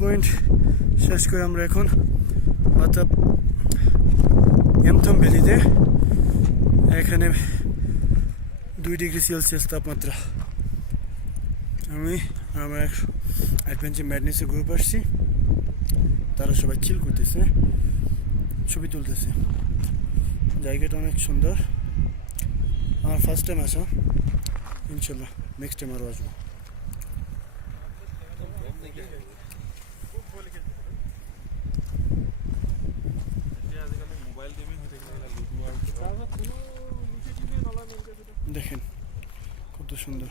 Point শেষ করে আমরা এখন অর্থাৎ এমথম ভ্যালিতে। এখানে 2 ডিগ্রি সেলসিয়াস তাপমাত্রা। আমি আমার এক অ্যাডভেঞ্চার ম্যাডনেসের গ্রুপ আসছি, তারা সবাই চিল করতেছে, ছবি তুলতেছে। জায়গাটা অনেক সুন্দর। আমার ফার্স্ট টাইম আসা, ইনশাল্লাহ নেক্সট টাইম আরও আসবো। দেখেন কত সুন্দর।